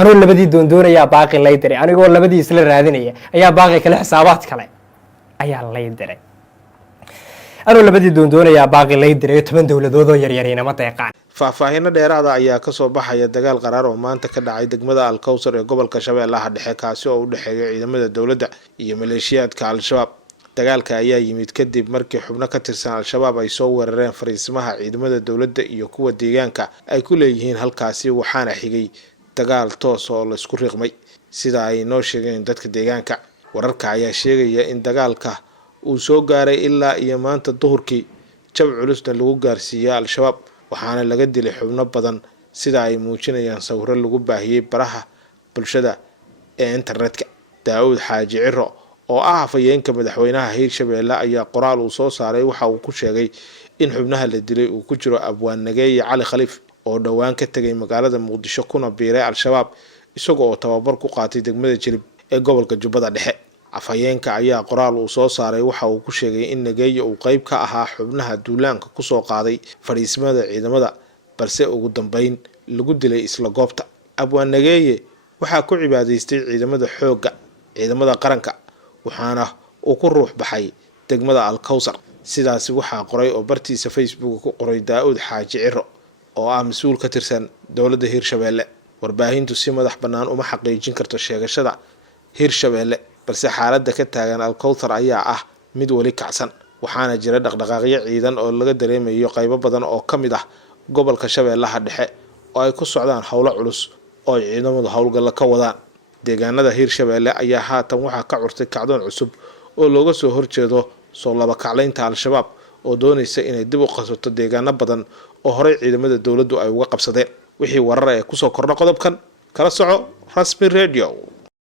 anuu labadii doondoonaya baaqi lay diray anigoo labadii isla raadinaya ayaa baaqi kale xisaabaad kale ayaa lay diray anuu labadii doondoonaya baaqi lay diray 10 dawladood oo yaryarina ma deeqaan faahfaahinno dheeraada ayaa ka soo baxaya dagaal qaraar oo maanta ka dhacay degmada Al-Kawsar ee gobolka Shabeellaha Dhexe kaasi oo u dhaxeeya ciidamada dawladda iyo maleeshiyaadka Al-Shabaab dagaalka ayaa yimid kadib markii xubno ka tirsan Al-Shabaab ay soo weerareen fariisimaha ciidamada dawladda iyo kuwa deegaanka ay ku leeyihiin halkaasi waxaana xigay dagaal toos oo la isku riqmay sida ay noo sheegeen dadka deegaanka wararka ayaa sheegaya in dagaalka uu soo gaaray ilaa iyo maanta duhurkii jab culusna lagu gaarsiiyay Al-Shabaab waxaana laga dilay xubno badan sida ay muujinayaan sawirro lagu baahiyay baraha bulshada ee internetka Daawud Xaaji Ciro oo ah afayeenka madaxweynaha Hirshabeelle ayaa qoraal uu soo saaray waxa uu ku sheegay in xubnaha la dilay uu ku jiro Abwaan Nageeye Cali Khaliif oo dhawaan ka tagay magaalada Muqdisho kuna biiray Al-Shabaab isagoo tababar ku qaatay degmada Jilib ee gobolka Jubbada Dhexe afayeenka ayaa qoraal uu soo saaray waxa uu ku sheegay in Nageeye uu qayb ka ahaa xubnaha duulaanka ku soo qaaday fariisimada ciidamada balse ugu dambeyn lagu dilay isla goobta Abwaan Nageeye waxa ku cibaadaystay ciidamada xoogga ciidamada qaranka waxaana uu ku ruux baxay degmada Al-Kawsar sidaas waxa qoray oo bartiisa Facebook ku qoray Daawud Xaaji Ciro oo ah mas'uul ka tirsan dawladda Hirshabeelle warbaahintu si madax bannaan uma xaqiijin karto sheegashada Hirshabeelle balse xaaladda ka taagan Al-Kawsar ayaa ah mid wali kacsan waxaana jira dhaqdhaqaaqyo ciidan oo laga dareemayo qaybo badan oo kamid ah gobolka Shabeellaha Dhexe oo ay ku socdaan hawlo culus oo ciidamadu hawlgal ka wadaan deegaanada Hirshabeelle ayaa haatan waxa ka curtay kacdoon cusub oo looga soo horjeedo soo laba kacleynta Al-Shabaab oo doonaysa inay dib u qasato deegaano badan oo horey ciidamada dawladdu ay uga qabsadeen wixii warar ee ku soo kordha qodobkan kala soco Rasmi Radio